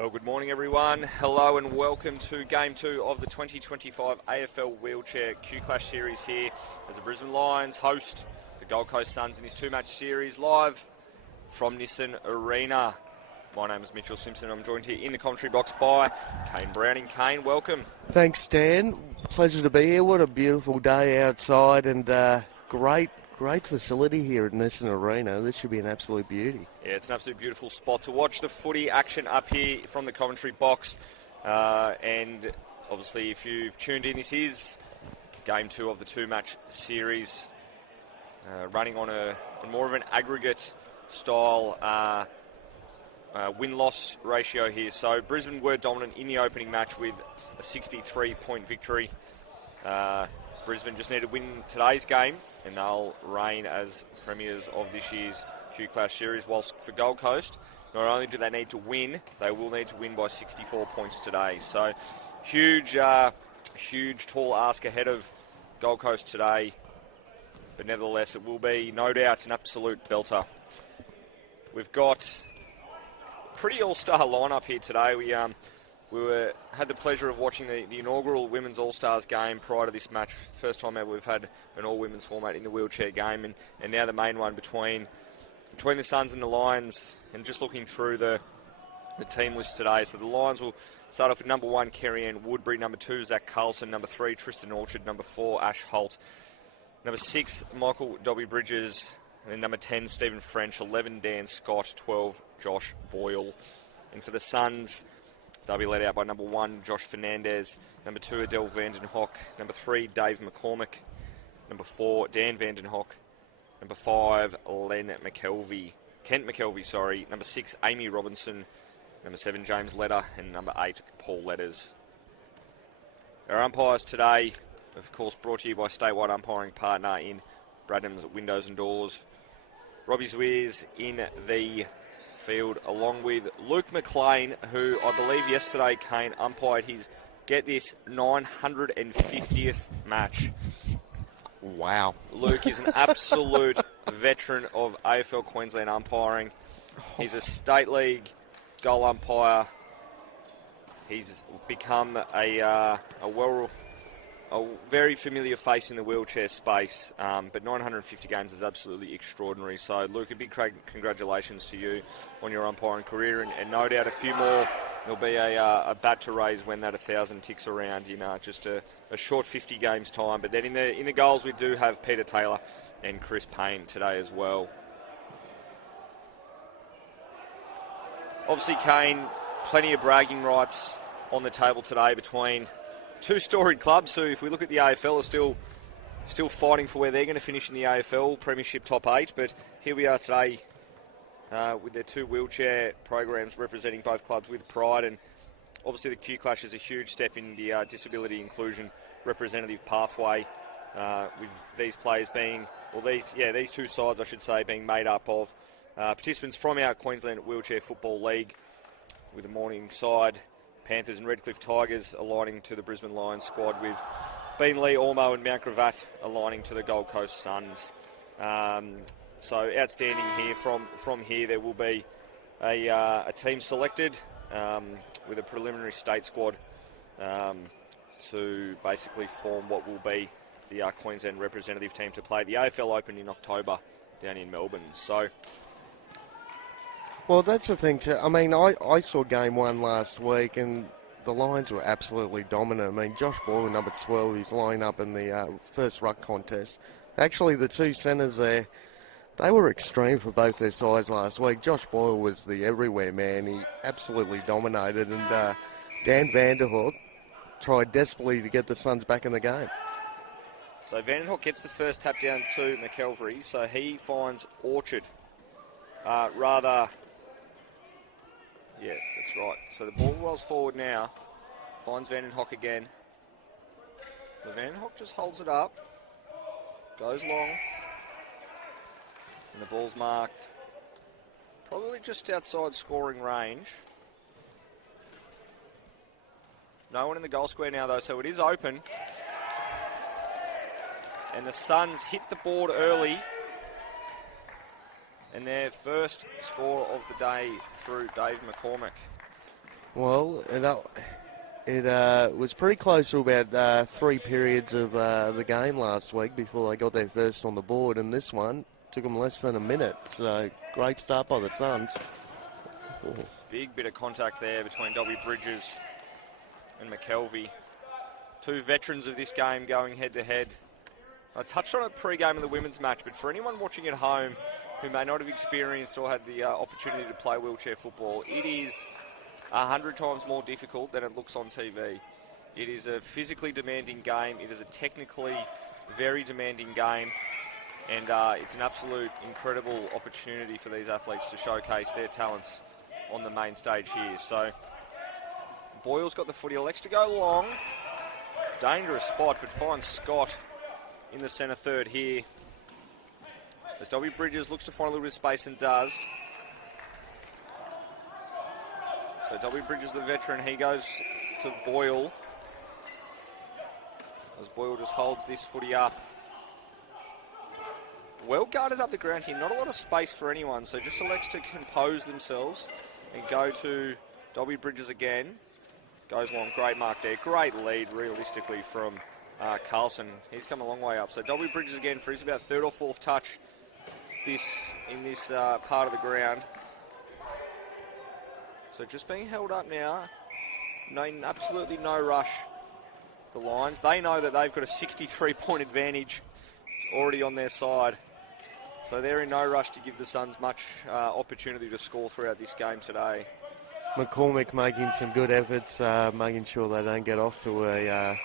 Well, good morning everyone. Hello and welcome to Game 2 of the 2025 AFL Wheelchair Q-Clash Series here as the Brisbane Lions host the Gold Coast Suns in this two-match series live from Nissan Arena. My name is Mitchell Simpson. I'm joined here in the commentary box by Kane Browning. Kane, welcome. Thanks, Dan. Pleasure to be here. What a beautiful day outside and great facility here at Nissan Arena. This should be an absolute beauty. Yeah, it's an absolutely beautiful spot to watch the footy action up here from the commentary box. And obviously, if you've tuned in, this is Game 2 of the two-match series, running on a more of an aggregate style win-loss ratio here. So Brisbane were dominant in the opening match with a 63-point victory. Brisbane just need to win today's game and they'll reign as premiers of this year's Q-Clash series. Whilst for Gold Coast, not only do they need to win, they will need to win by 64 points today. So huge tall ask ahead of Gold Coast today. But nevertheless, it will be, no doubt, an absolute belter. We've got pretty all-star lineup here today. We had the pleasure of watching the inaugural Women's All-Stars game prior to this match. First time ever we've had an all-women's format in the wheelchair game, and now the main one between the Suns and the Lions. And just looking through the team list today, so the Lions will start off with number 1, Kerry-Ann Woodbury, number 2, Zach Carlson, number 3, Tristan Orchard, number 4, Ash Holt, number 6, Michael Dobby Bridges, and then number 10, Stephen French, 11, Dan Scott, 12, Josh Boyle. And for the Suns, they'll be led out by number 1, Josh Fernandez, number 2, Adele Vandenhoek, number 3, Dave McCormick, number 4, Dan Vandenhoek, number 5, Kent McKelvey, number 6, Amy Robinson, number 7, James Letter, and number 8, Paul Letters. Our umpires today, of course, brought to you by statewide umpiring partner in Bradham's Windows and Doors. Robbie Zweers in the field, along with Luke McLean, who I believe yesterday, Kane, umpired his, get this, 950th match. Wow. Luke is an absolute veteran of AFL Queensland umpiring. He's a state league goal umpire. He's become a very familiar face in the wheelchair space, but 950 games is absolutely extraordinary. So, Luke, a big congratulations to you on your umpiring career, and no doubt a few more. There'll be a bat to raise when that 1,000 ticks around in just a short 50 games time. But then in the goals, we do have Peter Taylor and Chris Payne today as well. Obviously, Kane, plenty of bragging rights on the table today between two storied clubs who, if we look at the AFL, are still fighting for where they're going to finish in the AFL Premiership top 8. But here we are today with their two wheelchair programs representing both clubs with pride. And obviously the Q-Clash is a huge step in the disability inclusion representative pathway, with these players being, these two sides, I should say, being made up of participants from our Queensland Wheelchair Football League, with the Morningside Panthers and Redcliffe Tigers aligning to the Brisbane Lions squad, with Beenleigh, Ormo and Mount Gravatt aligning to the Gold Coast Suns. So outstanding here. From here there will be a team selected with a preliminary state squad to basically form what will be the Queensland representative team to play the AFL Open in October down in Melbourne. So, well, that's the thing too. I mean, I saw game 1 last week and the Lions were absolutely dominant. I mean, Josh Boyle, number 12, he's lined up in the first ruck contest. Actually, the two centres there, they were extreme for both their sides last week. Josh Boyle was the everywhere man. He absolutely dominated, and Dan Vanderhoek tried desperately to get the Suns back in the game. So Vanderhoek gets the first tap down to McKelvey, so he finds Orchard. Yeah, that's right. So the ball rolls forward now, finds Vandenhoek again. But Vandenhoek just holds it up, goes long, and the ball's marked probably just outside scoring range. No one in the goal square now, though, so it is open. And the Suns hit the board early, and their first score of the day through Dave McCormick. Well, it was pretty close to about 3 periods of the game last week before they got their first on the board, and this one took them less than a minute. So great start by the Suns. Oh. Big bit of contact there between W. Bridges and McKelvey. Two veterans of this game going head-to-head. I touched on it pre-game of the women's match, but for anyone watching at home who may not have experienced or had the opportunity to play wheelchair football, it is 100 times more difficult than it looks on TV. It is a physically demanding game. It is a technically very demanding game. And it's an absolute incredible opportunity for these athletes to showcase their talents on the main stage here. So Boyle's got the footy, elects to go long. Dangerous spot, but finds Scott in the centre third here. As W. Bridges looks to find a little bit of space and does. So W. Bridges, the veteran, he goes to Boyle. As Boyle just holds this footy up. Well guarded up the ground here, not a lot of space for anyone, so just elects to compose themselves and go to W. Bridges again. Goes long, great mark there. Great lead, realistically, from Carlson. He's come a long way up. So W. Bridges again for his about third or fourth touch in this part of the ground. So just being held up now. Absolutely no rush. The Lions, they know that they've got a 63-point advantage already on their side. So they're in no rush to give the Suns much opportunity to score throughout this game today. McCormick making some good efforts, making sure they don't get off to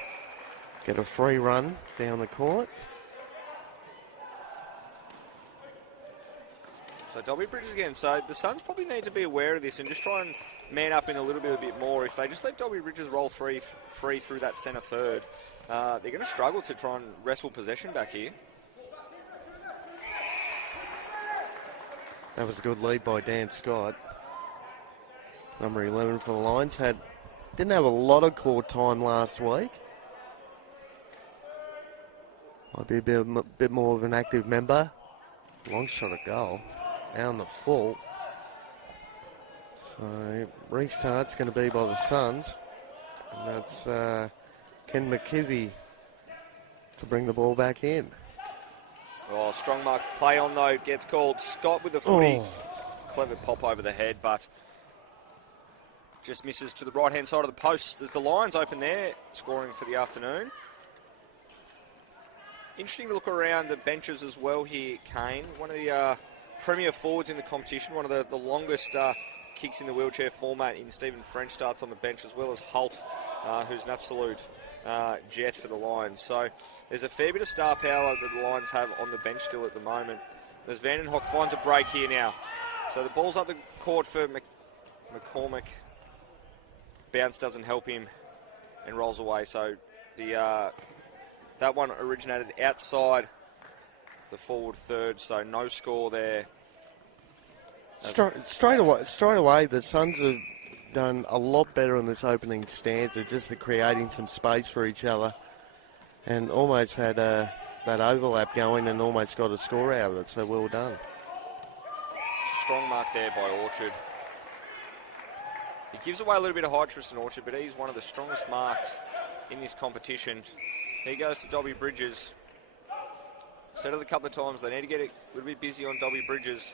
get a free run down the court. So W. Bridges again. So the Suns probably need to be aware of this and just try and man up in a little bit more. If they just let W. Bridges roll free through that centre third, they're going to struggle to try and wrestle possession back here. That was a good lead by Dan Scott. Number 11 for the Lions. Didn't have a lot of court time last week. Might be a bit more of an active member. Long shot at goal. Down the full. So restart's going to be by the Suns. And that's Ken McKivey to bring the ball back in. Oh, strong mark play on though. Gets called. Scott with the footy. Oh. Clever pop over the head, but just misses to the right-hand side of the post. There's the Lions open there, scoring for the afternoon. Interesting to look around the benches as well here, Kane. One of the premier forwards in the competition, one of the longest kicks in the wheelchair format in Stephen French starts on the bench, as well as Holt, who's an absolute jet for the Lions. So there's a fair bit of star power that the Lions have on the bench still at the moment. As Vandenhoek finds a break here now. So the ball's up the court for McCormick. Bounce doesn't help him and rolls away. So that one originated outside the forward third, so no score there. Straight away, the Suns have done a lot better in this opening stanza, just creating some space for each other, and almost had that overlap going and almost got a score out of it, so well done. Strong mark there by Orchard. He gives away a little bit of height, Tristan Orchard, but he's one of the strongest marks in this competition. He goes to W. Bridges. Said it a couple of times, they need to get a little bit busy on W. Bridges.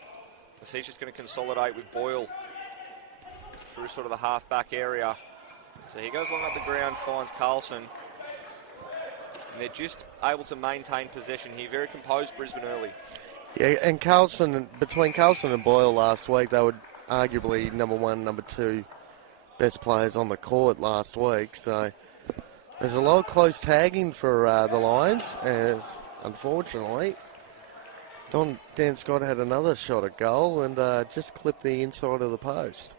So he's just going to consolidate with Boyle through sort of the half-back area. So he goes along up the ground, finds Carlson. And they're just able to maintain possession here. Very composed Brisbane early. Yeah, and between Carlson and Boyle last week, they were arguably number one, number two best players on the court last week. So there's a lot of close tagging for the Lions, as unfortunately Dan Scott had another shot at goal and just clipped the inside of the post.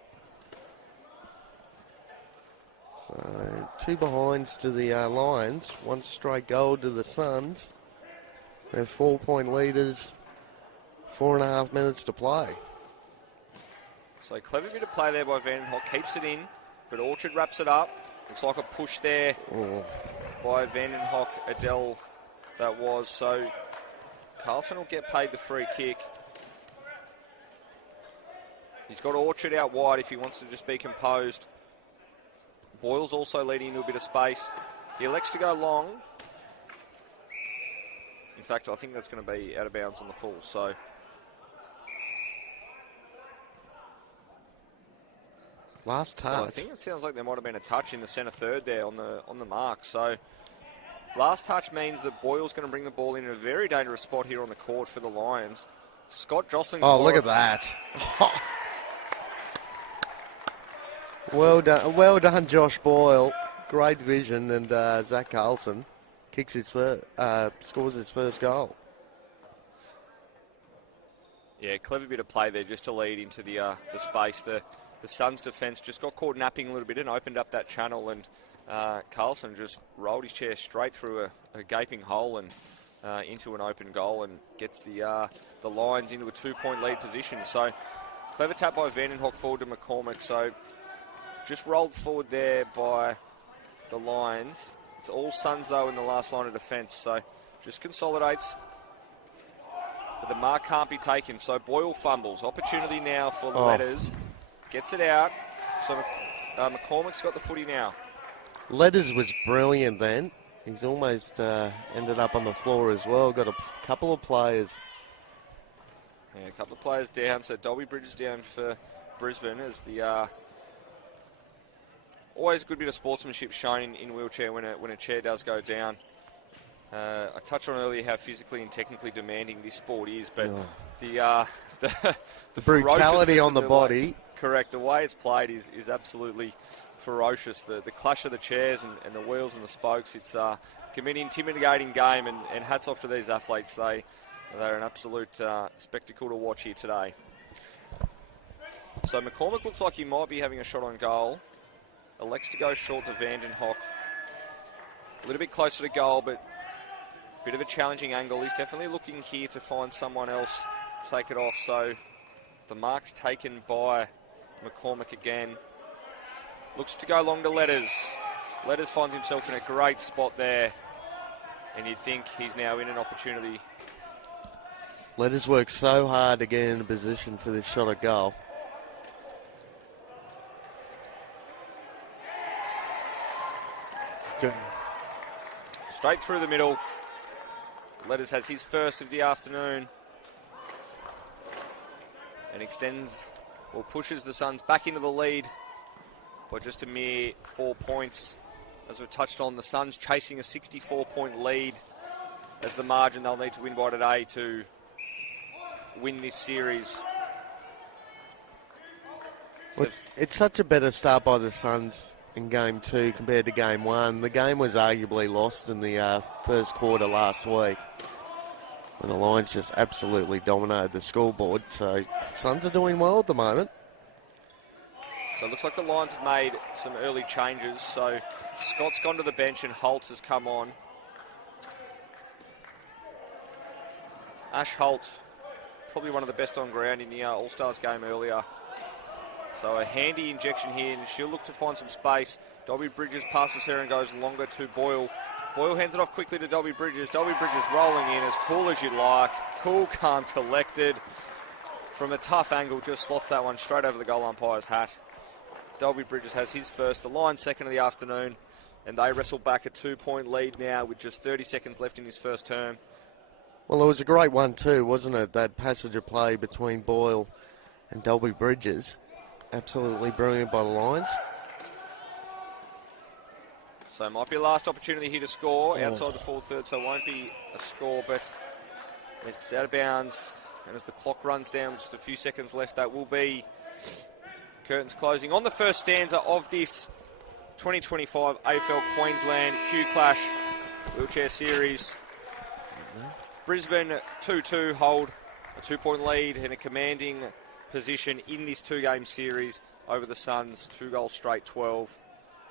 So 2 behinds to the Lions, 1 straight goal to the Suns. They're 4-point leaders, 4.5 minutes to play. So clever bit of play there by Vandenhoek, keeps it in, but Orchard wraps it up. Looks like a push there by Vandenhoek, Adele, that was. So Carlson will get paid the free kick. He's got Orchard out wide if he wants to just be composed. Boyle's also leading into a bit of space. He elects to go long. In fact, I think that's going to be out of bounds on the full. So last touch. So I think it sounds like there might have been a touch in the centre third there on the mark. So last touch means that Boyle's going to bring the ball in a very dangerous spot here on the court for the Lions. Scott Jostling. Oh, look at that. Well done, Josh Boyle. Great vision, and Zach Carlson scores his first goal. Yeah, clever bit of play there just to lead into the space. The Suns' defence just got caught napping a little bit and opened up that channel, and Carlson just rolled his chair straight through a gaping hole and into an open goal and gets the Lions into a 2-point lead position. So clever tap by Vandenhoek forward to McCormick. So just rolled forward there by the Lions. It's all Suns, though, in the last line of defence. So just consolidates. But the mark can't be taken. So Boyle fumbles. Opportunity now for Letters. Gets it out. So McCormick's got the footy now. Letters was brilliant then. He's almost ended up on the floor as well. Got a couple of players. Yeah, a couple of players down. So Dolby Bridges down for Brisbane as the... always a good bit of sportsmanship shown in wheelchair when a chair does go down. I touched on earlier how physically and technically demanding this sport is, but the brutality on the body. Correct. The way it's played is absolutely ferocious. The clash of the chairs and the wheels and the spokes. It's can be an intimidating game, and hats off to these athletes. They're an absolute spectacle to watch here today. So McCormick looks like he might be having a shot on goal. Elects to go short to Vandenhoek. A little bit closer to goal, but a bit of a challenging angle. He's definitely looking here to find someone else to take it off. So the mark's taken by McCormick again. Looks to go long to Letters. Letters finds himself in a great spot there. And you'd think he's now in an opportunity. Letters work so hard to get in a position for this shot at goal. Good. Straight through the middle. Letters has his first of the afternoon. And extends or pushes the Suns back into the lead by just a mere 4 points. As we've touched on, the Suns chasing a 64-point lead as the margin they'll need to win by today to win this series. Well, it's such a better start by the Suns in Game 2 compared to Game 1. The game was arguably lost in the first quarter last week, when the Lions just absolutely dominated the scoreboard. So the Suns are doing well at the moment. So it looks like the Lions have made some early changes. So Scott's gone to the bench and Holtz has come on. Ash Holtz, probably one of the best on ground in the All-Stars game earlier. So a handy injection here, and she'll look to find some space. Dobby Bridges passes her and goes longer to Boyle. Boyle hands it off quickly to Dobby Bridges. Dobby Bridges rolling in as cool as you like. Cool, calm, collected. From a tough angle, just slots that one straight over the goal umpire's hat. Dobby Bridges has his first. The Lions second of the afternoon, and they wrestle back a 2-point lead now with just 30 seconds left in his first term. Well, it was a great one too, wasn't it? That passage of play between Boyle and Dobby Bridges. Absolutely brilliant by the Lions. So it might be a last opportunity here to score outside the full third, so it won't be a score, but it's out of bounds. And as the clock runs down, just a few seconds left, that will be curtains closing on the first stanza of this 2025 AFL Queensland Q Clash Wheelchair Series. Brisbane 2-2 hold a 2-point lead in a commanding position in this 2-game series over the Suns. 2 goals straight, 12.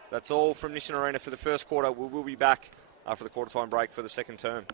That's all from Nissan Arena for the first quarter. We will be back after the quarter-time break for the second term.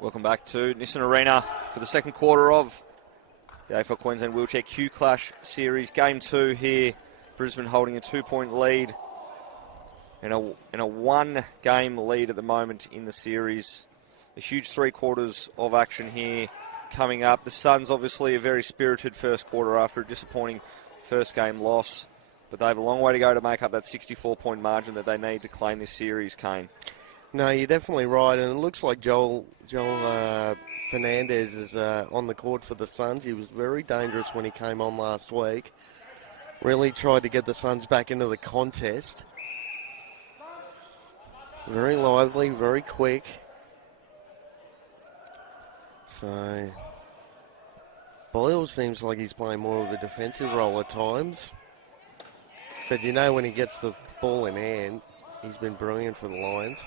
Welcome back to Nissan Arena for the second quarter of the AFL Queensland Wheelchair Q Clash Series. Game 2 here. Brisbane holding a 2-point lead and a one-game lead at the moment in the series. A huge 3 quarters of action here coming up. The Suns obviously a very spirited first quarter after a disappointing first game loss, but they have a long way to go to make up that 64-point margin that they need to claim this series, Kane. No, you're definitely right, and it looks like Joel Fernandez is on the court for the Suns. He was very dangerous when he came on last week. Really tried to get the Suns back into the contest. Very lively, very quick. So, Boyle seems like he's playing more of a defensive role at times. But you know when he gets the ball in hand, he's been brilliant for the Lions.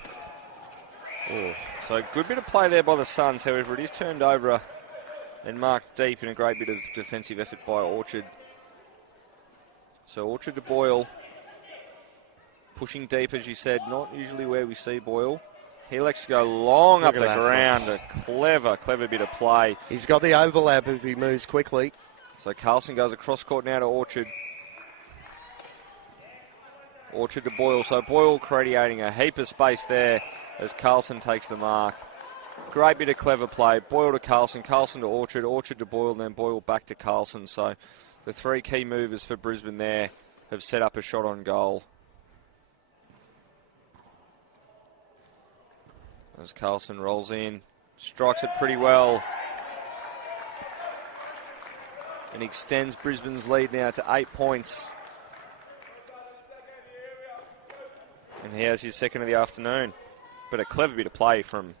Oh. So good bit of play there by the Suns. However, it is turned over and marked deep in a great bit of defensive effort by Orchard. So Orchard to Boyle. Pushing deep, as you said, not usually where we see Boyle. He likes to go long up the ground. A clever bit of play. He's got the overlap if he moves quickly. So Carlson goes across court now to Orchard. Orchard to Boyle. So Boyle creating a heap of space there as Carlson takes the mark. Great bit of clever play. Boyle to Carlson, Carlson to Orchard, Orchard to Boyle, and then Boyle back to Carlson. So the 3 key movers for Brisbane there have set up a shot on goal. As Carlson rolls in, strikes it pretty well. And extends Brisbane's lead now to 8 points. And he has his second of the afternoon. But a clever bit of play from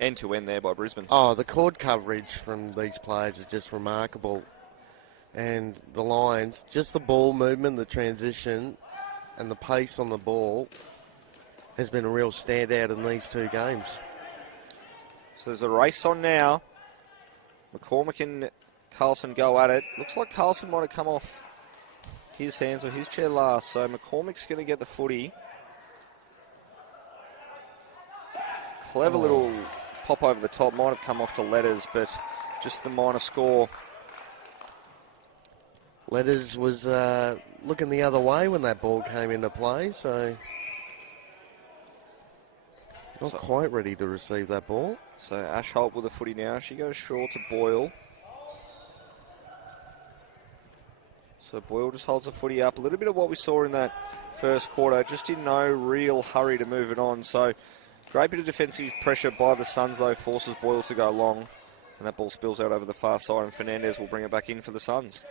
end to end there by Brisbane. Oh, the court coverage from these players is just remarkable. And the Lions, just the ball movement, the transition, and the pace on the ball has been a real standout in these 2 games. So there's a race on now. McCormick and Carlson go at it. Looks like Carlson might have come off his hands or his chair last. So McCormick's going to get the footy. Clever little pop over the top. Might have come off to Letters, but just the minor score. Letters was looking the other way when that ball came into play, so not quite ready to receive that ball. So Ash Holt with the footy now. She goes short to Boyle. So Boyle just holds the footy up. A little bit of what we saw in that first quarter, just in no real hurry to move it on. So great bit of defensive pressure by the Suns, though, forces Boyle to go long. And that ball spills out over the far side, and Fernandez will bring it back in for the Suns.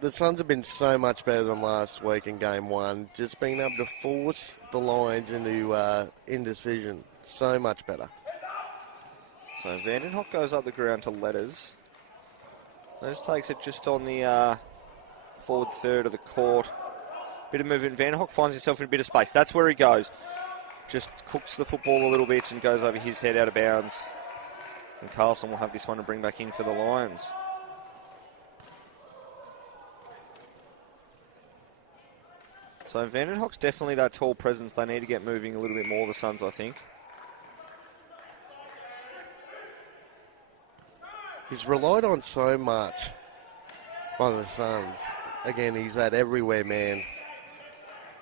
The Suns have been so much better than last week in Game 1. Just being able to force the Lions into indecision. So much better. So Vandenhoek goes up the ground to Letters. Letters takes it just on the forward third of the court. Bit of movement. Vandenhoek finds himself in a bit of space. That's where he goes. Just cooks the football a little bit and goes over his head out of bounds. And Carlson will have this one to bring back in for the Lions. So Vandenhoek's definitely that tall presence. They need to get moving a little bit more, the Suns, I think. He's relied on so much by the Suns. Again, he's that everywhere man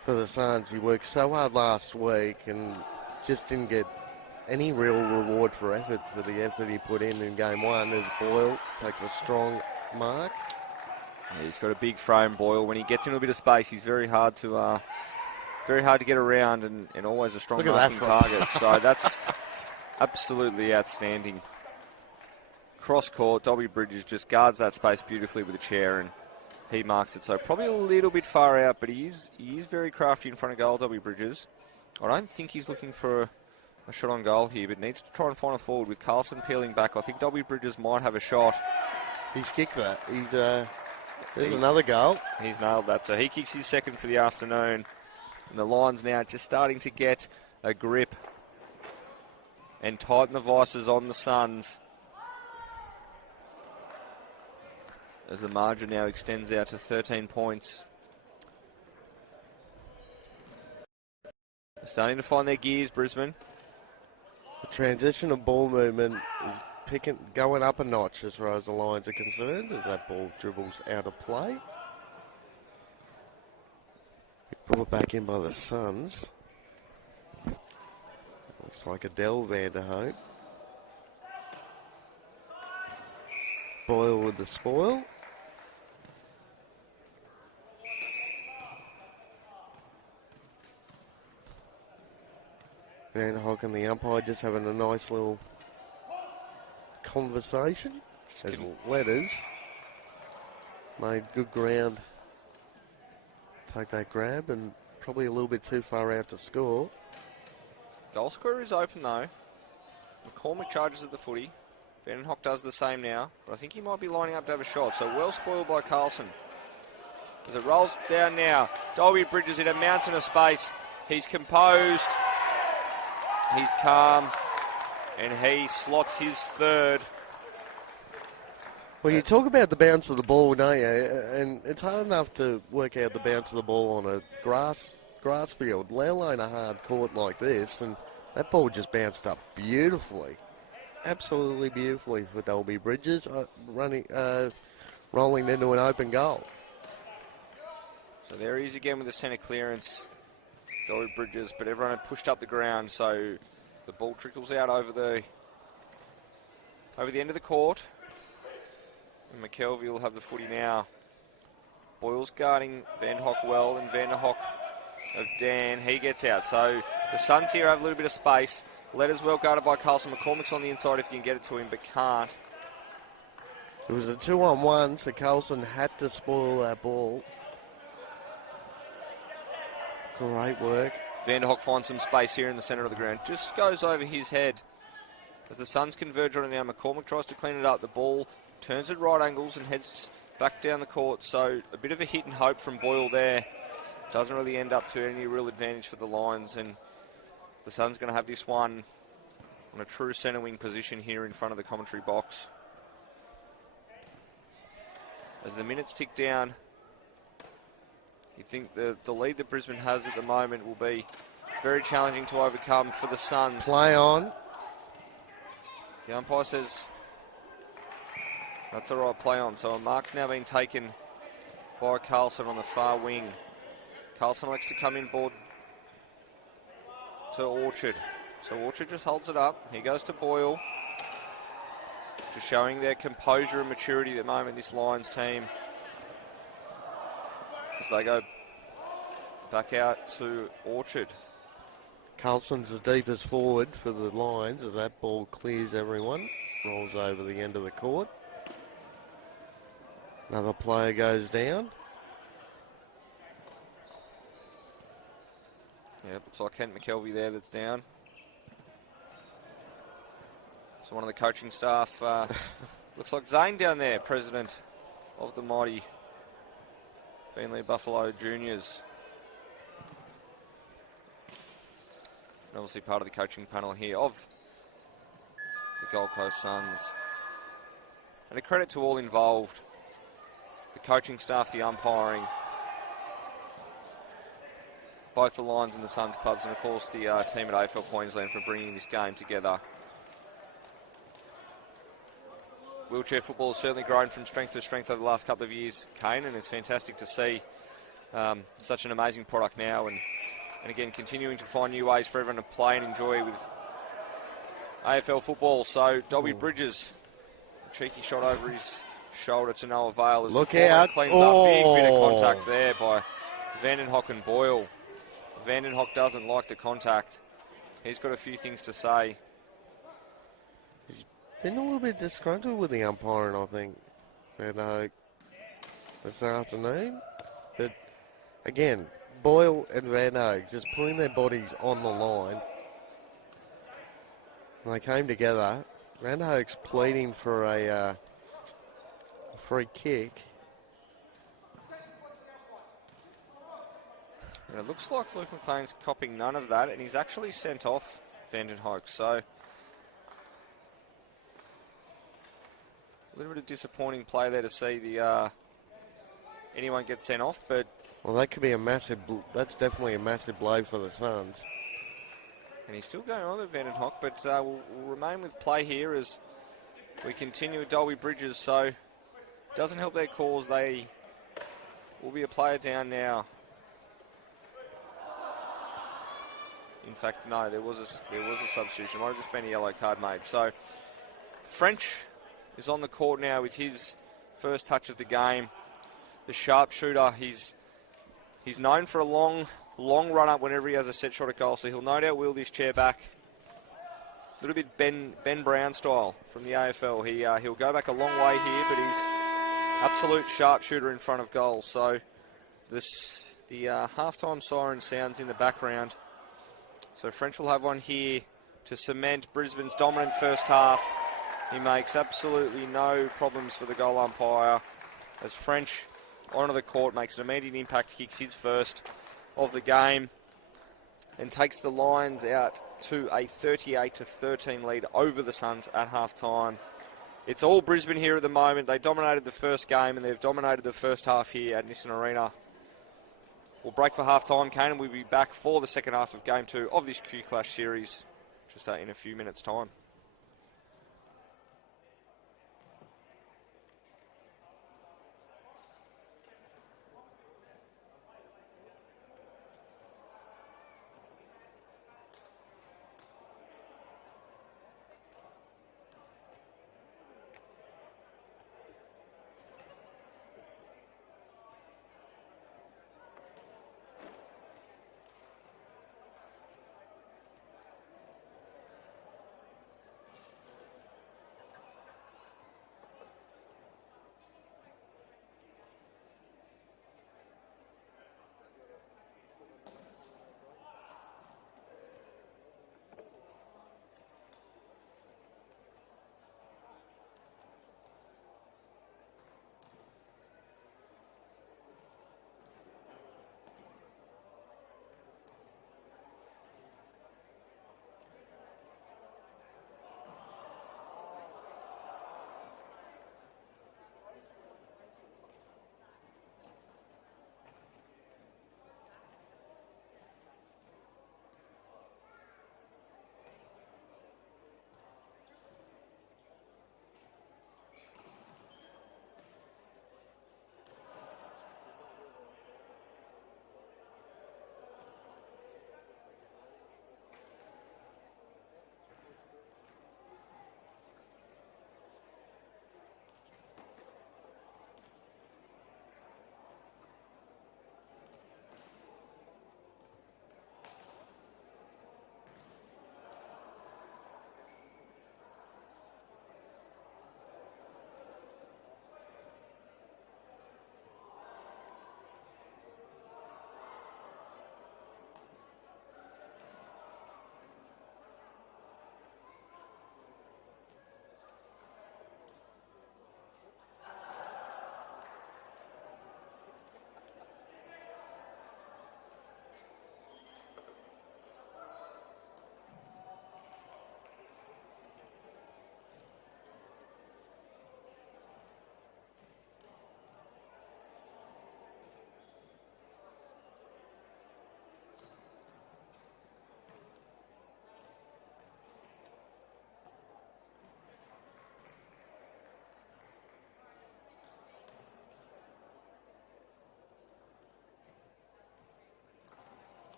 for the Suns. He worked so hard last week and just didn't get any real reward for the effort he put in Game 1 as Boyle takes a strong mark. Yeah, he's got a big frame, Boyle. When he gets into a bit of space, he's very hard to get around and always a strong marking target. So that's absolutely outstanding. Cross court, Dobby Bridges just guards that space beautifully with a chair and he marks it. So probably a little bit far out, but he is very crafty in front of goal, Dobby Bridges. I don't think he's looking for a shot on goal here, but needs to try and find a forward with Carlson peeling back. I think Dobby Bridges might have a shot. He's kicked that. There's another goal. He's nailed that. So he kicks his second for the afternoon. And the Lions now just starting to get a grip and tighten the vices on the Suns. As the margin now extends out to 13 points. They're starting to find their gears, Brisbane. The transition of ball movement is going up a notch as far as the Lions are concerned, as that ball dribbles out of play. Brought back in by the Suns. Looks like Adele Vanderhoek. Boyle with the spoil. Vanderhoek and the umpire just having a nice little conversation as Letters made good ground. Take that grab and probably a little bit too far out to score. Goal scorer is open though. McCormick charges at the footy. Vandenhoek does the same now, but I think he might be lining up to have a shot. So well spoiled by Carlson. As it rolls down now, Dolby Bridges in a mountain of space. He's composed. He's calm. And he slots his third. Well, you talk about the bounce of the ball, don't you? And it's hard enough to work out the bounce of the ball on a grass field, let alone a hard court like this. And that ball just bounced up beautifully. Absolutely beautifully for Dolby Bridges, rolling into an open goal. So there he is again with the centre clearance. Dolby Bridges, but everyone had pushed up the ground, so the ball trickles out over the end of the court. And McKelvey will have the footy now. Boyle's guarding Vanderhoek well, and Vanderhoek of Dan, he gets out. So the Suns here have a little bit of space. Letters well guarded by Carlson. McCormick's on the inside if you can get it to him, but can't. It was a 2-on-1, so Carlson had to spoil that ball. Great work. Vanderhoek finds some space here in the centre of the ground. Just goes over his head. As the Suns converge on it now, McCormick tries to clean it up. The ball turns at right angles and heads back down the court. So a bit of a hit and hope from Boyle there. Doesn't really end up to any real advantage for the Lions. And the Suns going to have this one on a true centre wing position here in front of the commentary box. As the minutes tick down, you think the lead that Brisbane has at the moment will be very challenging to overcome for the Suns. Play on. The umpire says that's all right, play on. So a mark's now been taken by Carlson on the far wing. Carlson likes to come in board to Orchard. So Orchard just holds it up. He goes to Boyle. Just showing their composure and maturity at the moment, this Lions team. As they go back out to Orchard. Carlson's the deepest forward for the Lions as that ball clears everyone. Rolls over the end of the court. Another player goes down. Yeah, looks like Kent McKelvey there that's down. So one of the coaching staff, looks like Zane down there, president of the mighty Beenleigh Buffalo Juniors. And obviously part of the coaching panel here of the Gold Coast Suns. And a credit to all involved. The coaching staff, the umpiring, both the Lions and the Suns clubs, and of course the team at AFL Queensland for bringing this game together. Wheelchair football has certainly grown from strength to strength over the last couple of years, Kane, and it's fantastic to see such an amazing product now, and again continuing to find new ways for everyone to play and enjoy with AFL football. So Dolby Bridges, a cheeky shot over his shoulder to no avail. As Look out. Cleans up, big bit of contact there by Vandenhoek and Boyle. Vandenhoek doesn't like the contact. He's got a few things to say. Been a little bit disgruntled with the umpiring, I think, this afternoon. But again, Boyle and Van Oak just putting their bodies on the line. And they came together. Van Oak's pleading for a free kick. And it looks like Luke McLean's copying none of that, and he's actually sent off Vandenhoek. So a little bit of disappointing play there to see the anyone get sent off, but well, that could be a massive. That's definitely a massive blow for the Suns. And he's still going on at Vandenhoek, but we'll remain with play here as we continue with Dolby Bridges. So doesn't help their cause. They will be a player down now. In fact, no, there was a substitution. Might have just been a yellow card made. So French is on the court now with his first touch of the game. The sharpshooter, he's known for a long run up whenever he has a set shot at goal, so he'll no doubt wield his chair back. A little bit Ben Brown style from the AFL. He'll go back a long way here, but he's absolute sharpshooter in front of goal. So the halftime siren sounds in the background. So French will have one here to cement Brisbane's dominant first half. He makes absolutely no problems for the goal umpire as French onto the court makes an immediate impact, kicks his first of the game and takes the Lions out to a 38-13 lead over the Suns at half-time. It's all Brisbane here at the moment. They dominated the first game and they've dominated the first half here at Nissan Arena. We'll break for half-time, Kane, and we'll be back for the second half of Game 2 of this Q-Clash series just in a few minutes' time.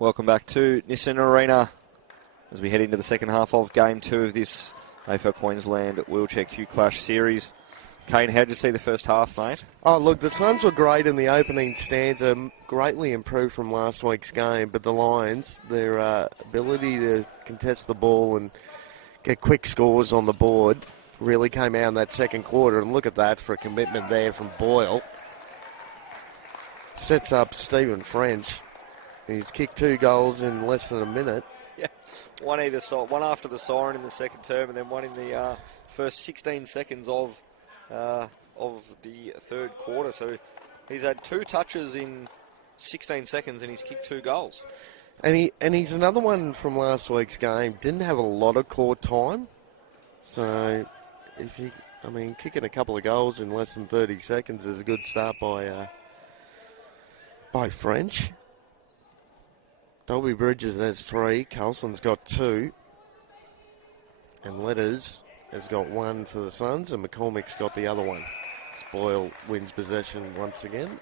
Welcome back to Nissan Arena as we head into the second half of Game 2 of this AFL Queensland Wheelchair Q Clash series. Kane, how did you see the first half, mate? Oh, look, the Suns were great in the opening stanza, greatly improved from last week's game, but the Lions, their ability to contest the ball and get quick scores on the board really came out in that second quarter, and look at that for a commitment there from Boyle. Sets up Stephen French. He's kicked 2 goals in less than a minute. Yeah, one after the siren in the second term, and then one in the first 16 seconds of the third quarter. So he's had 2 touches in 16 seconds, and he's kicked 2 goals. And he's another one from last week's game. Didn't have a lot of court time, so kicking a couple of goals in less than 30 seconds is a good start by French. Dolby Bridges has 3, Carlson's got 2, and Letters has got 1 for the Suns, and McCormick's got the other one. Boyle wins possession once again.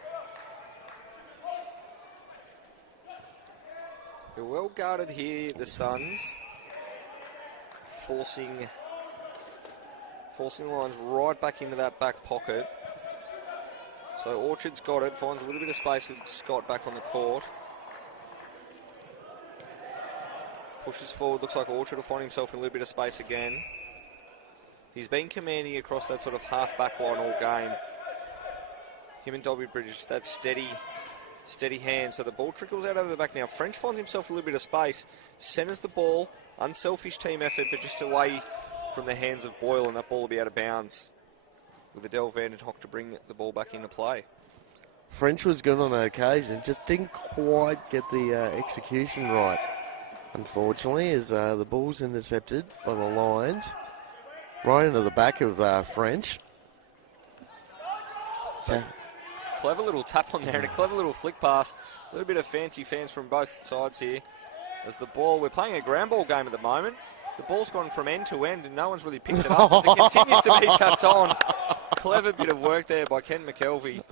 They're well guarded here, the Suns, forcing the Lions right back into that back pocket. So Orchard's got it, finds a little bit of space with Scott back on the court. Pushes forward, looks like Orchard will find himself in a little bit of space again. He's been commanding across that sort of half-back line all game. Him and Dolby Bridges, that steady hand. So the ball trickles out over the back now. French finds himself a little bit of space, centres the ball, unselfish team effort, but just away from the hands of Boyle, and that ball will be out of bounds with Adele Vandenhoek to bring the ball back into play. French was good on that occasion, just didn't quite get the execution right. Unfortunately, as the ball's intercepted by the Lions, right into the back of French. So, clever little tap on there and a clever little flick pass. A little bit of fancy fans from both sides here. As the ball, we're playing a ground ball game at the moment. The ball's gone from end to end and no one's really picked it up as it continues to be tapped on. Clever bit of work there by Ken McKelvey.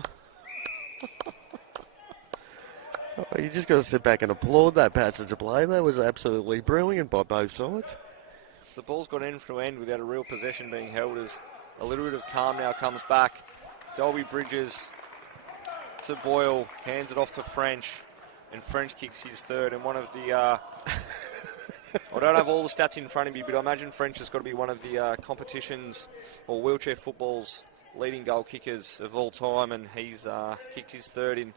You just got to sit back and applaud that passage of play. That was absolutely brilliant by both sides. The ball's gone end to end without a real possession being held as a little bit of calm now comes back. Dolby Bridges to Boyle, hands it off to French, and French kicks his third. And one of the, I don't have all the stats in front of me, but I imagine French has got to be one of the competition's or wheelchair football's leading goal kickers of all time, and he's kicked his third in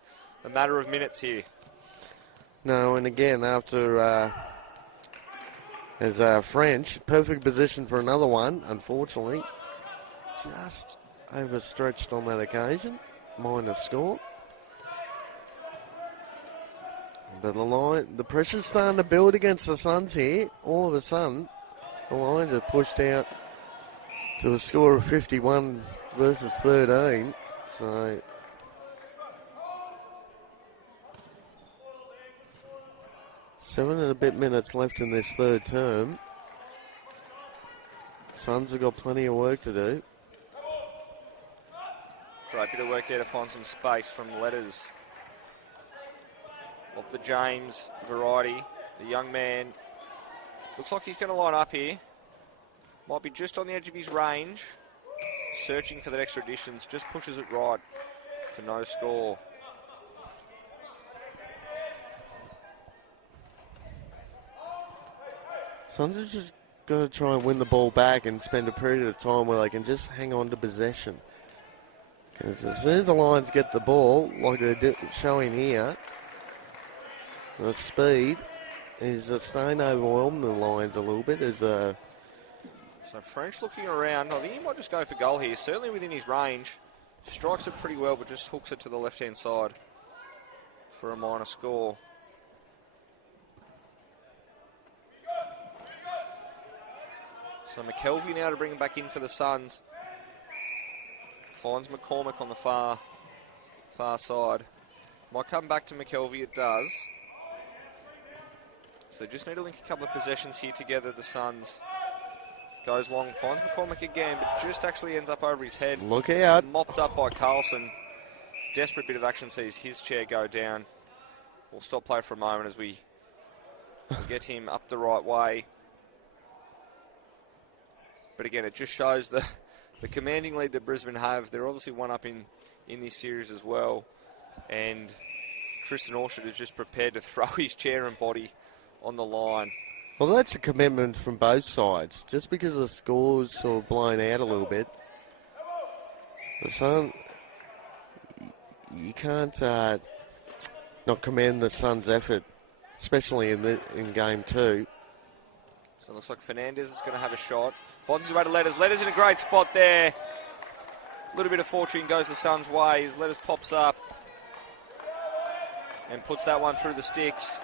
a matter of minutes here. No, and again, after as French, perfect position for another one, unfortunately. Just overstretched on that occasion. Minor score. But the pressure's starting to build against the Suns here. All of a sudden, the Lions are pushed out to a score of 51 versus 13. So 7 and a bit minutes left in this third term. Suns have got plenty of work to do. Great bit of work there to find some space from Letters of the James variety. The young man looks like he's going to line up here. Might be just on the edge of his range. Searching for that extra distance. Just pushes it right for no score. Suns have just got to try and win the ball back and spend a period of time where they can just hang on to possession. Because as soon as the Lions get the ball, like they're showing here, the speed is starting to overwhelm the Lions a little bit. So French looking around. I think he might just go for goal here. Certainly within his range. Strikes it pretty well, but just hooks it to the left-hand side for a minor score. So McKelvey now to bring him back in for the Suns. Finds McCormick on the far side. Might come back to McKelvey, it does. So just need to link a couple of possessions here together, the Suns. Goes long, finds McCormick again, but just actually ends up over his head. Look out. Mopped up by Carlson. Desperate bit of action sees his chair go down. We'll stop play for a moment as we get him up the right way. But again, it just shows the commanding lead that Brisbane have. They're obviously one up in this series as well. And Tristan Orchard is just prepared to throw his chair and body on the line. Well, that's a commitment from both sides. Just because the score's sort of blown out a little bit, the Sun, you can't not commend the Suns' effort, especially in game 2. So it looks like Fernandez is going to have a shot. Finds his way to Letters. Letters in a great spot there. A little bit of fortune goes the Suns' way as Letters pops up and puts that one through the sticks.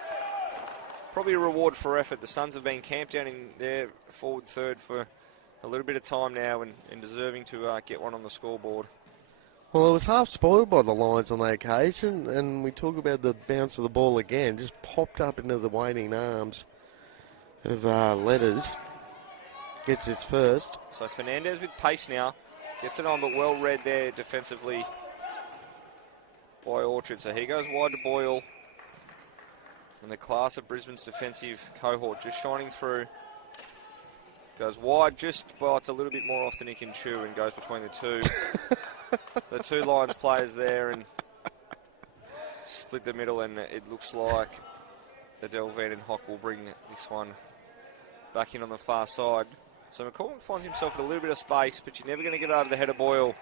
Probably a reward for effort. The Suns have been camped down in their forward third for a little bit of time now and deserving to get one on the scoreboard. Well, it was half spoiled by the Lions on that occasion, and we talk about the bounce of the ball again. Just popped up into the waiting arms of Letters. Gets his first. So Fernandez with pace now. Gets it on, but well read there defensively by Orchard. So he goes wide to Boyle. And the class of Brisbane's defensive cohort just shining through. Goes wide just, but it's a little bit more off than he can chew and goes between the two. The two Lions players there and split the middle, and it looks like Adele Van den Hock will bring this one back in on the far side. So McCormick finds himself in a little bit of space, but you're never going to get over the head of Boyle.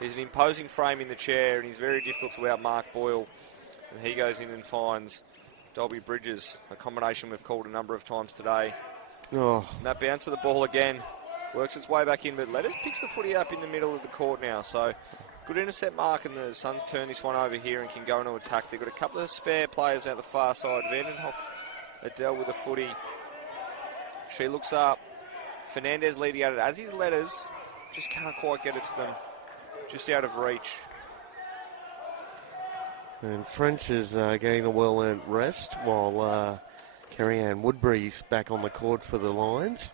He's an imposing frame in the chair, and he's very difficult to outmark Boyle. And he goes in and finds Dolby Bridges, a combination we've called a number of times today. Oh. And that bounce of the ball again works its way back in, but Letters picks the footy up in the middle of the court now. So good intercept mark, and the Suns turn this one over here and can go into attack. They've got a couple of spare players out the far side. Van den Hock, Adele with the footy. She looks up. Fernandez leading at it, as his Letters. Just can't quite get it to them. Just out of reach. And French is getting a well-earned rest while Kerry-Ann Woodbury's back on the court for the Lions.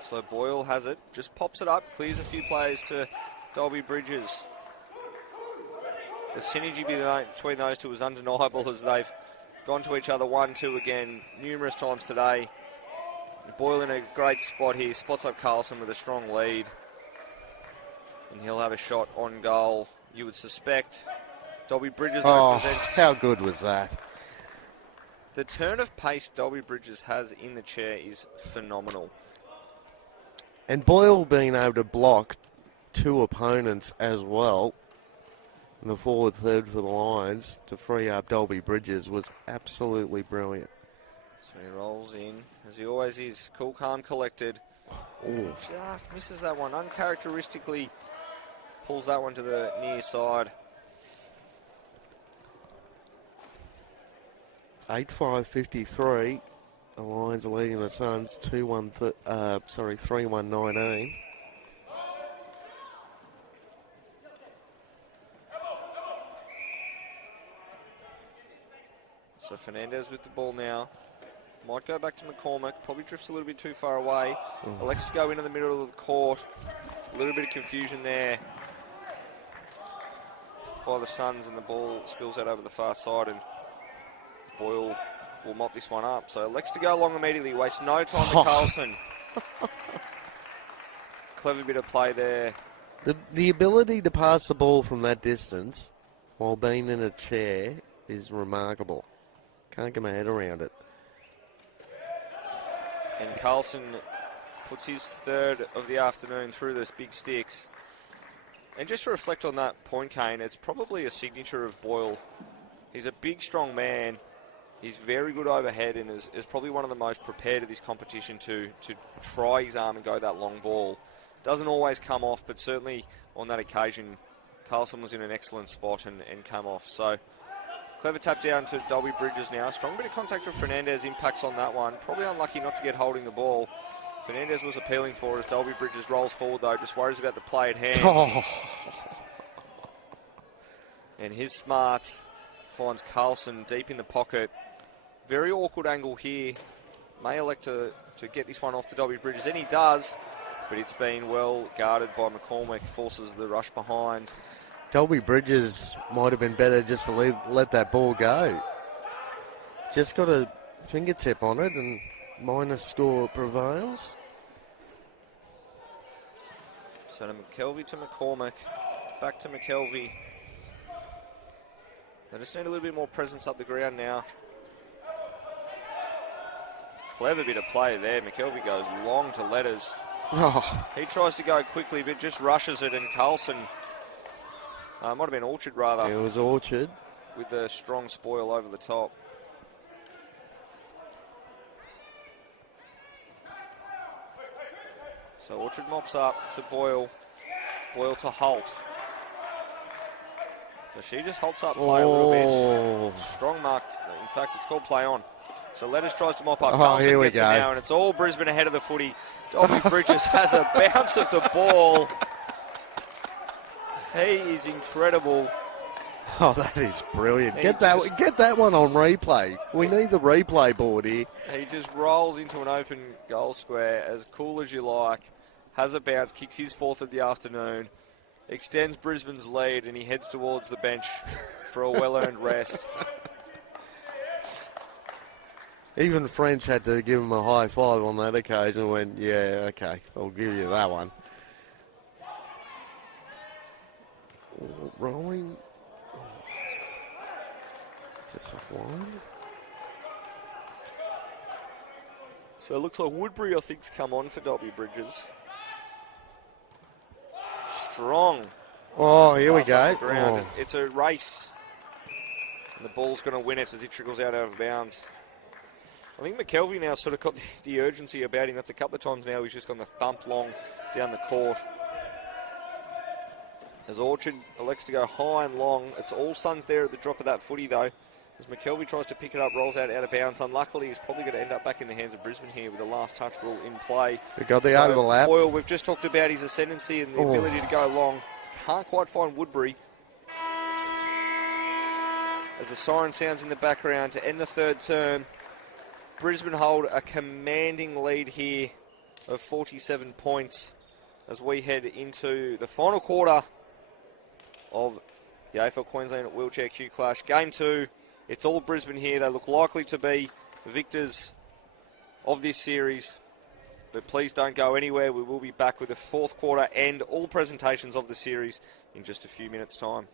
So Boyle has it, just pops it up, clears a few players to Dolby Bridges. The synergy between those two is undeniable as they've gone to each other 1-2 again numerous times today. Boyle in a great spot here, spots up Carlson with a strong lead. And he'll have a shot on goal, you would suspect. Dolby Bridges represents... how good was that? The turn of pace Dolby Bridges has in the chair is phenomenal. And Boyle being able to block 2 opponents as well in the forward third for the Lions to free up Dolby Bridges was absolutely brilliant. So he rolls in, as he always is, cool, calm, collected. Ooh. Just misses that one, uncharacteristically pulls that one to the near side. 8-5-53. The Lions are leading the Suns 3-1-19. So Fernandez with the ball now. Might go back to McCormick. Probably drifts a little bit too far away. Elects to go into the middle of the court. A little bit of confusion there by the Suns, and the ball spills out over the far side, and Boyle will mop this one up. So elects to go long immediately. Wastes no time to Carlson. Clever bit of play there. The ability to pass the ball from that distance while being in a chair is remarkable. Can't get my head around it. And Carlson puts his third of the afternoon through those big sticks. And just to reflect on that point, Kane, it's probably a signature of Boyle. He's a big, strong man. He's very good overhead and is probably one of the most prepared of this competition to try his arm and go that long ball. Doesn't always come off, but certainly on that occasion, Carlson was in an excellent spot and came off. So clever tap down to Dolby Bridges now. Strong bit of contact from Fernandez, impacts on that one. Probably unlucky not to get holding the ball. Fernandez was appealing for it as Dolby Bridges rolls forward, though, just worries about the play at hand. Oh. And his smarts finds Carlson deep in the pocket. Very awkward angle here. May elect to get this one off to Dolby Bridges, and he does, but it's been well guarded by McCormick, forces the rush behind. Dolby Bridges might have been better just to let that ball go. Just got a fingertip on it and minor score prevails. So to McKelvey to McCormick. Back to McKelvey. They just need a little bit more presence up the ground now. Clever bit of play there. McKelvey goes long to Letters. Oh. He tries to go quickly, but just rushes it, and Carlson, might have been Orchard rather. It was Orchard. With the strong spoil over the top. So Orchard mops up to Boyle. Boyle to Holt. So she just halts up play a little bit. Strong mark. In fact, it's called play on. So Letters tries to mop up. Carlson here we gets go. it now, and it's all Brisbane ahead of the footy. Dolby Bridges has a bounce of the ball. He is incredible. Oh, that is brilliant. He Get that one on replay. We need the replay board here. He just rolls into an open goal square, as cool as you like. Has a bounce, kicks his fourth of the afternoon. Extends Brisbane's lead, and he heads towards the bench for a well-earned rest. Even French had to give him a high five on that occasion. Went, yeah, okay, I'll give you that one. Rolling. Just off line. So it looks like Woodbury, I think, has come on for Dolby Bridges. Strong. Oh, here we Pass go. up the ground. Oh. It's a race. And the ball's going to win it as it trickles out of bounds. I think McKelvey now sort of got the urgency about him. That's a couple of times now he's just gone the thump long down the court. As Orchard elects to go high and long. It's all Suns there at the drop of that footy, though. As McKelvey tries to pick it up, rolls out of bounds. Unluckily, he's probably going to end up back in the hands of Brisbane here with the last touch rule in play. We got the overlap. Boyle, we've just talked about his ascendancy and the ability to go long. Can't quite find Woodbury. As the siren sounds in the background to end the third term, Brisbane hold a commanding lead here of 47 points as we head into the final quarter of the AFL Queensland Wheelchair Q Clash. Game 2, it's all Brisbane here. They look likely to be the victors of this series. But please don't go anywhere. We will be back with the fourth quarter and all presentations of the series in just a few minutes' time.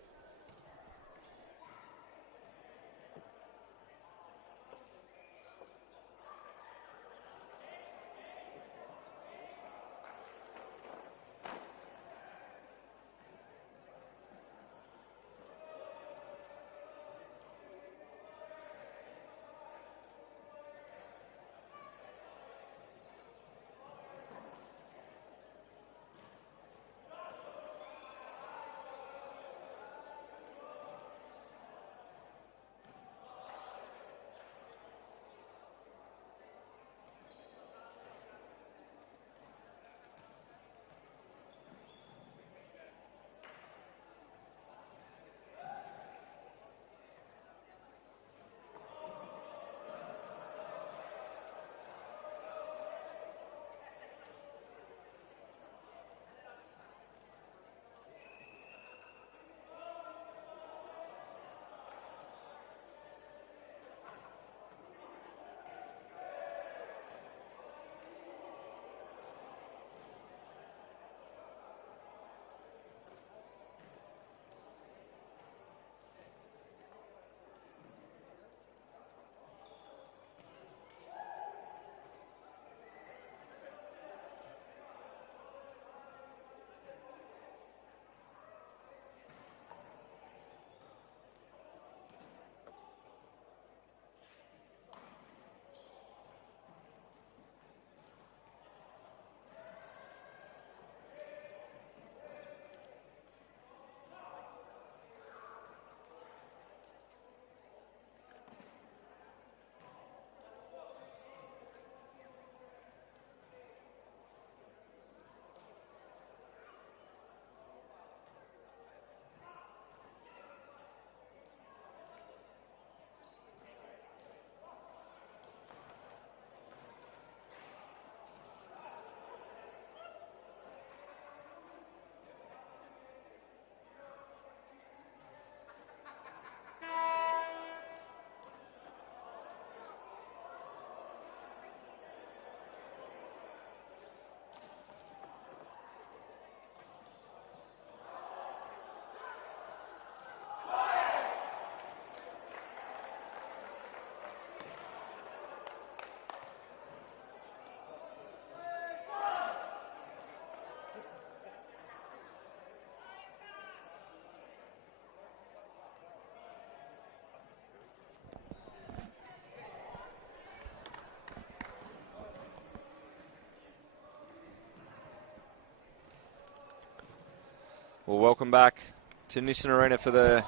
Well, welcome back to Nissan Arena for the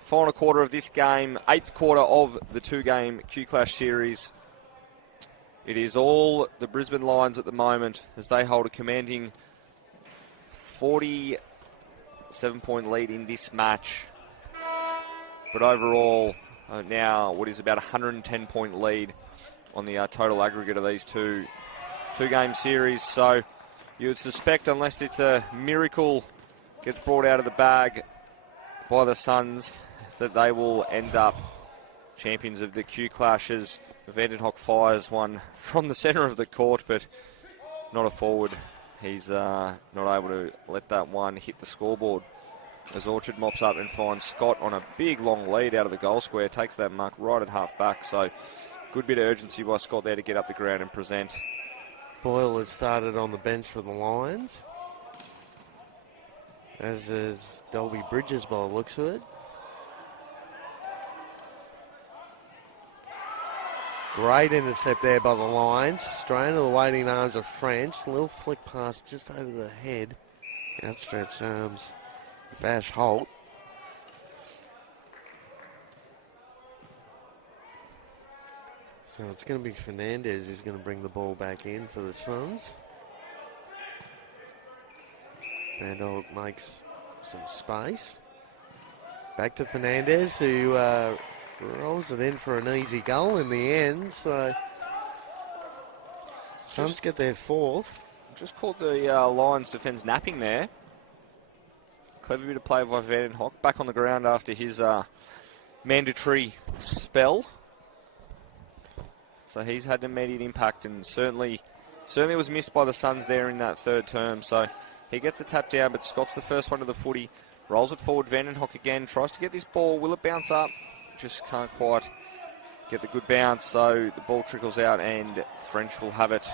final quarter of this game, 8th quarter of the 2-game Q-Clash series. It is all the Brisbane Lions at the moment as they hold a commanding 47-point lead in this match. But overall, now what is about a 110-point lead on the total aggregate of these two-game series. So you would suspect, unless it's a miracle gets brought out of the bag by the Suns, that they will end up champions of the Q-Clashes. Vandenhoek fires one from the centre of the court, but not a forward. He's not able to let that one hit the scoreboard. As Orchard mops up and finds Scott on a big long lead out of the goal square, takes that mark right at half back. So good bit of urgency by Scott there to get up the ground and present. Boyle has started on the bench for the Lions, as is Dolby Bridges by the looks of it. Great intercept there by the Lions. Straight into the waiting arms of French. A little flick pass just over the head. Outstretched arms. Vash Holt. So it's going to be Fernandez who's going to bring the ball back in for the Suns. Vandenhoek makes some space. Back to Fernandez, who rolls it in for an easy goal in the end. So Suns get their 4th. Just caught the Lions defence napping there. Clever bit of play by Vandenhoek. Back on the ground after his mandatory spell. So he's had an immediate impact, and certainly was missed by the Suns there in that third term. So he gets the tap down, but Scott's the first one to the footy. Rolls it forward. Vandenhoek again tries to get this ball. Will it bounce up? Just can't quite get the good bounce. So the ball trickles out, and French will have it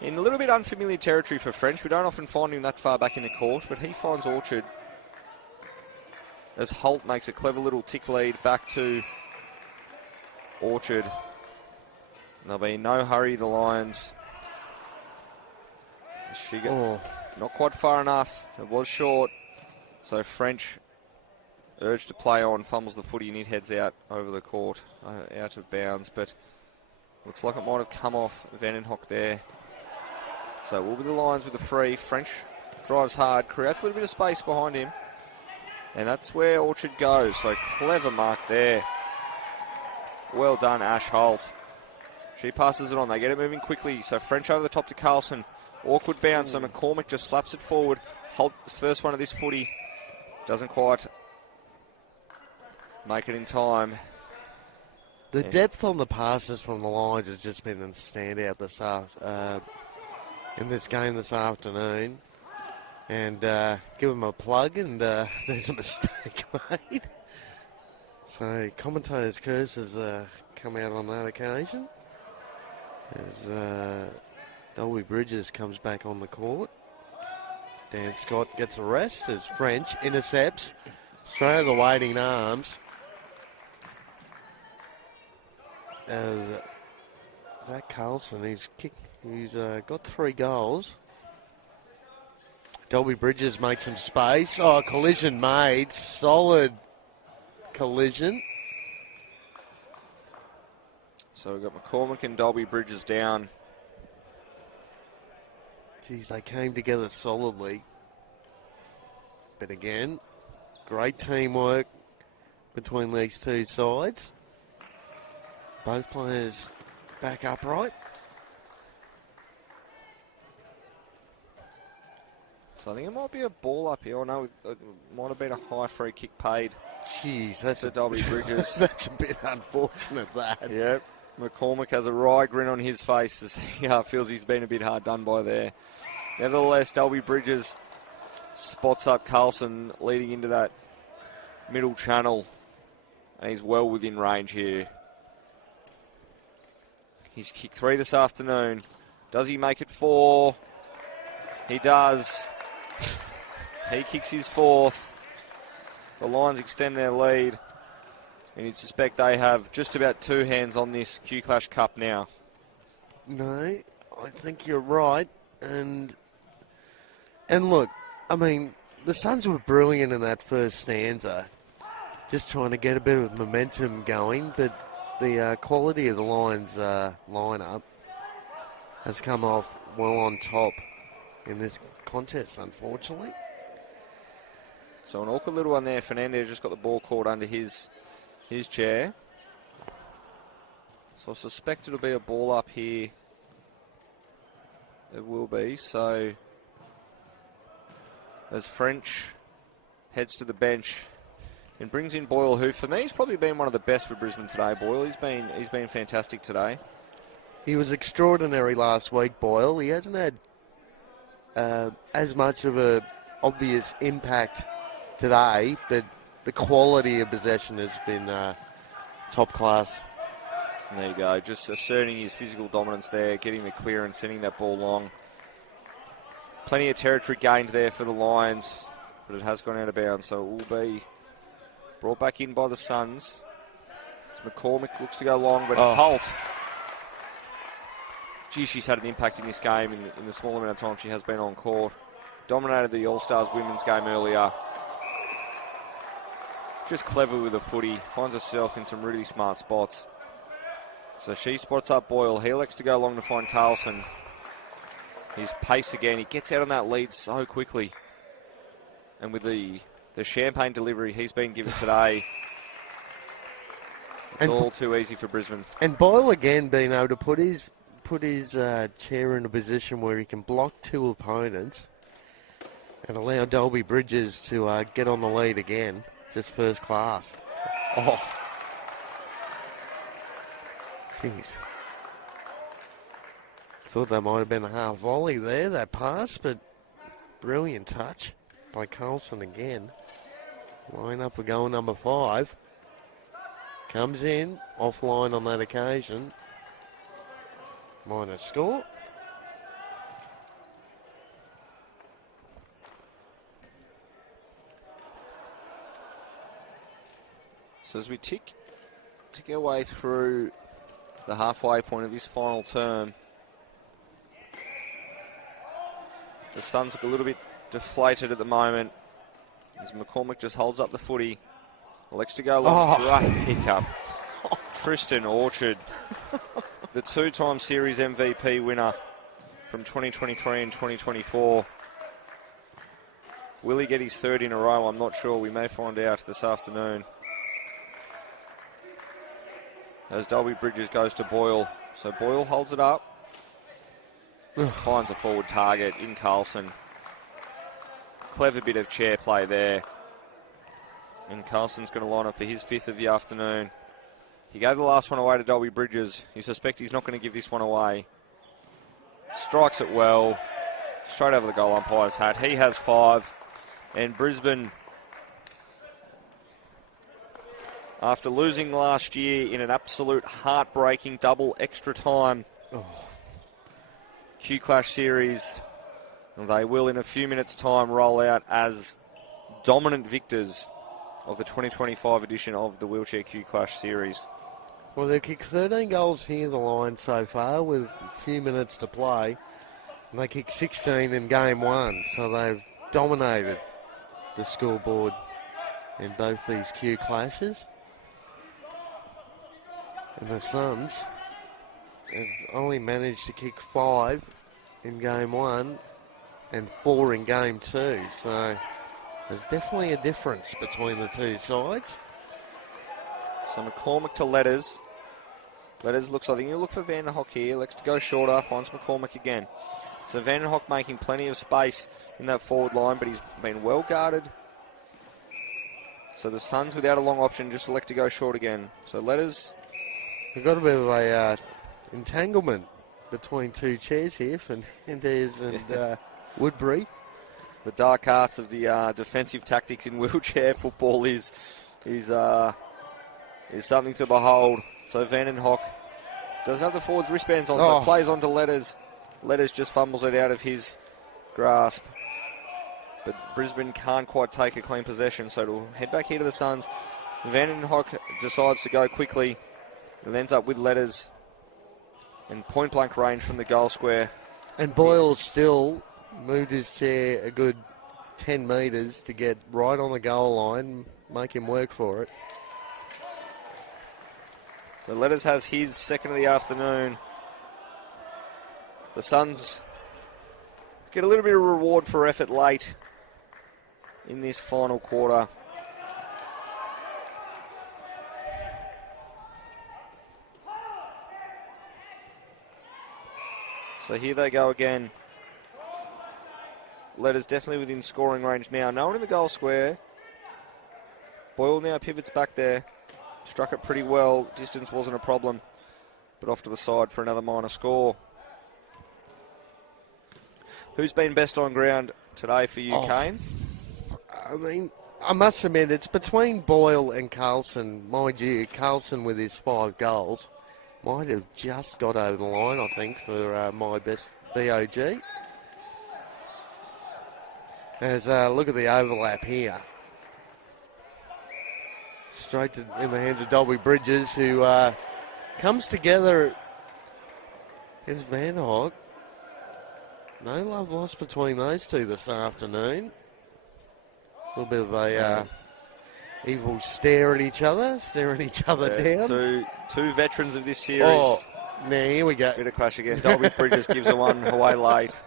in a little bit unfamiliar territory for French. We don't often find him that far back in the court, but he finds Orchard as Holt makes a clever little tick lead back to Orchard. There'll be no hurry, the Lions. She got not quite far enough. It was short. So French, urged to play on, fumbles the footy and it heads out over the court, out of bounds. But looks like it might have come off Vandenhoek there. So it will be the Lions with the free. French drives hard, creates a little bit of space behind him. And that's where Orchard goes. So clever mark there. Well done, Ash Holt. She passes it on. They get it moving quickly. So French over the top to Carlson. Awkward bounce. So McCormick just slaps it forward. Holt's first one of this footy. Doesn't quite make it in time. The depth on the passes from the Lions has just been a standout in this game this afternoon. And give them a plug, and there's a mistake made. So commentator's curse has come out on that occasion. As Dolby Bridges comes back on the court. Dan Scott gets a rest as French intercepts. Straight over the waiting arms. Zach Carlson, who's got 3 goals. Dolby Bridges makes some space. Oh, collision made. Solid collision. So we've got McCormick and Dolby Bridges down. Geez, they came together solidly. But again, great teamwork between these two sides. Both players back upright. So I think it might be a ball up here. I know it might have been a high free kick paid. Jeez, that's to Dolby Bridges. That's a bit unfortunate, that. Yep. McCormick has a wry grin on his face as he feels he's been a bit hard done by there. Nevertheless, Dolby Bridges spots up Carlson leading into that middle channel. And he's well within range here. He's kicked 3 this afternoon. Does he make it 4? He does. He kicks his 4th. The Lions extend their lead. And you'd suspect they have just about 2 hands on this Q-Clash Cup now. No, I think you're right. And look, I mean, the Suns were brilliant in that first stanza, just trying to get a bit of momentum going, but the quality of the Lions lineup has come off well on top in this contest, unfortunately. So an awkward little one there. Fernandez just got the ball caught under his chair. So I suspect it'll be a ball up here. It will be. So as French heads to the bench and brings in Boyle, who for me has probably been one of the best for Brisbane today. Boyle, he's been fantastic today. He was extraordinary last week, Boyle. He hasn't had as much of a obvious impact today, but the quality of possession has been top class. And there you go, just asserting his physical dominance there, getting the clearance, sending that ball long. Plenty of territory gained there for the Lions, but it has gone out of bounds, so it will be brought back in by the Suns. As McCormick looks to go long, but Holt. Gee, she's had an impact in this game in the small amount of time she has been on court. Dominated the All-Stars women's game earlier. Just clever with the footy. Finds herself in some really smart spots. So she spots up Boyle. He elects to go long to find Carlson. His pace again. He gets out on that lead so quickly. And with the champagne delivery he's been given today, it's all too easy for Brisbane. And Boyle again being able to put his chair in a position where he can block two opponents and allow Dolby Bridges to get on the lead again. Just first class. Oh. Jeez. Thought that might have been a half volley there, that pass, but brilliant touch by Carlson again. Line up for goal number 5. Comes in, offline on that occasion. Minor score. So as we tick our way through the halfway point of this final term, the Suns look a little bit deflated at the moment as McCormick just holds up the footy. Elects to go long. Great pickup. Tristan Orchard, the 2-time series MVP winner from 2023 and 2024. Will he get his third in a row? I'm not sure. We may find out this afternoon. As Dolby Bridges goes to Boyle. So Boyle holds it up. Finds a forward target in Carlson. Clever bit of chair play there. And Carlson's going to line up for his 5th of the afternoon. He gave the last one away to Dolby Bridges. You suspect he's not going to give this one away. Strikes it well. Straight over the goal umpire's hat. He has 5. And Brisbane, after losing last year in an absolute heartbreaking double extra time Q Clash series, they will in a few minutes' time roll out as dominant victors of the 2025 edition of the Wheelchair Q Clash series. Well, they've kicked 13 goals here, the Lions, so far, with a few minutes to play. And they kicked 16 in game 1, so they've dominated the scoreboard in both these Q Clashes. And the Suns have only managed to kick 5 in game 1 and 4 in game 2. So there's definitely a difference between the two sides. So McCormick to Letters. Letters looks, I think he'll look for Vanderhoek here. Likes to go shorter, finds McCormick again. So Vanderhoek making plenty of space in that forward line, but he's been well guarded. So the Suns, without a long option, just elect to go short again. So Letters. We've got a bit of a entanglement between two chairs here, Fernandez and Woodbury. The dark arts of the defensive tactics in wheelchair football is something to behold. So Vandenhoek doesn't have the forward's wristbands on, so plays on to Letters. Letters just fumbles it out of his grasp. But Brisbane can't quite take a clean possession, so it'll head back here to the Suns. Vandenhoek decides to go quickly. It ends up with Letters in point-blank range from the goal square. And Boyle still moved his chair a good 10 metres to get right on the goal line, make him work for it. So Letters has his second of the afternoon. The Suns get a little bit of reward for effort late in this final quarter. So here they go again. Letters definitely within scoring range now. No one in the goal square. Boyle now pivots back there. Struck it pretty well. Distance wasn't a problem. But off to the side for another minor score. Who's been best on ground today for you, Kane? I mean, I must admit, it's between Boyle and Carlson. Mind you, Carlson with his 5 goals might have just got over the line, I think, for my best BOG. As look at the overlap here. Straight in the hands of Dolby Bridges, who comes together against Van Hoek. No love lost between those two this afternoon. A little bit of a evil stare at each other, staring each other down. Two veterans of this series. Oh, now here we go. Bit of clash again. Dolby Bridges gives the one away late.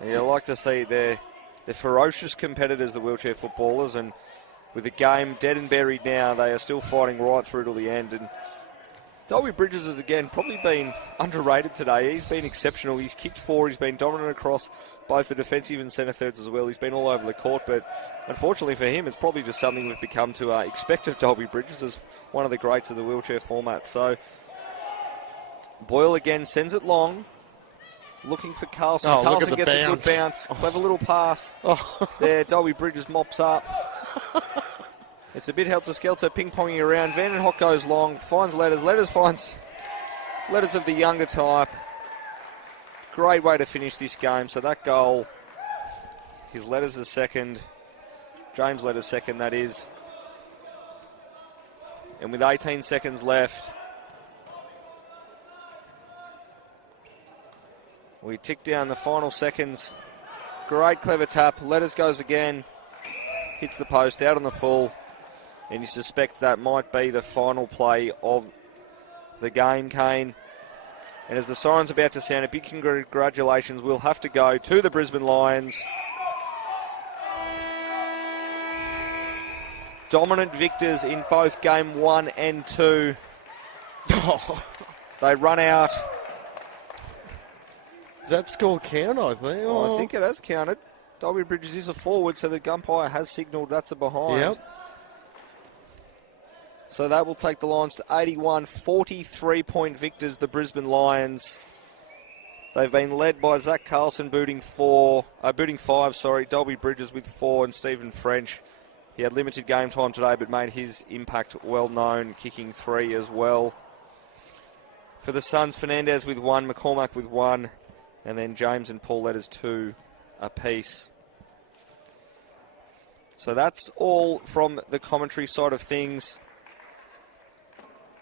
And you like to see they're ferocious competitors, the wheelchair footballers, and with the game dead and buried now, they are still fighting right through to the end. And Dolby Bridges has, again, probably been underrated today. He's been exceptional. He's kicked 4. He's been dominant across both the defensive and centre thirds as well. He's been all over the court, but unfortunately for him, it's probably just something we've become to expect of Dolby Bridges as one of the greats of the wheelchair format. So Boyle again sends it long, looking for Carlson. Carlson gets a good bounce. Clever little pass there. Dolby Bridges mops up. It's a bit helter-skelter, ping-ponging around. Van den Hoek goes long, finds Letters. Letters finds Letters of the younger type. Great way to finish this game. So that goal, his Letters is second. James Letters second, that is. And with 18 seconds left, we tick down the final seconds. Great clever tap. Letters goes again. Hits the post out on the full. And you suspect that might be the final play of the game, Kane. And as the siren's about to sound, a big congratulations will have to go to the Brisbane Lions. Dominant victors in both game 1 and 2. They run out. Does that score count, I think? I think it has counted. Dolby Bridges is a forward, so the umpire has signalled that's a behind. Yep. So that will take the Lions to 81, 43-point victors, the Brisbane Lions. They've been led by Zach Carlson booting 5, Dolby Bridges with 4, and Stephen French. He had limited game time today, but made his impact well known, kicking 3 as well. For the Suns, Fernandez with 1, McCormack with 1, and then James and Paul Letters 2 apiece. So that's all from the commentary side of things.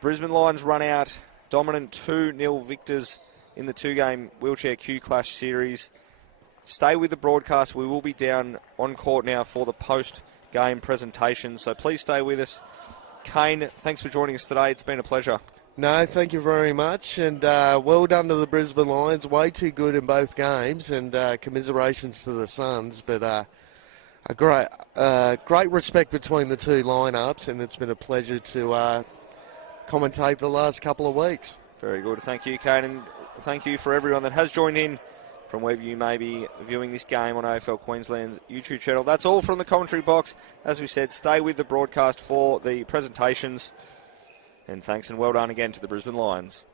Brisbane Lions run out, dominant 2-0 victors in the 2-game Wheelchair Q Clash series. Stay with the broadcast. We will be down on court now for the post-game presentation, so please stay with us. Kane, thanks for joining us today. It's been a pleasure. No, thank you very much, and well done to the Brisbane Lions. Way too good in both games, and commiserations to the Suns, but a great respect between the two lineups, and it's been a pleasure to commentate the last couple of weeks. Very good. Thank you, Kane, and thank you for everyone that has joined in from wherever you may be viewing this game on AFL Queensland's YouTube channel. That's all from the commentary box. As we said, stay with the broadcast for the presentations. And thanks and well done again to the Brisbane Lions.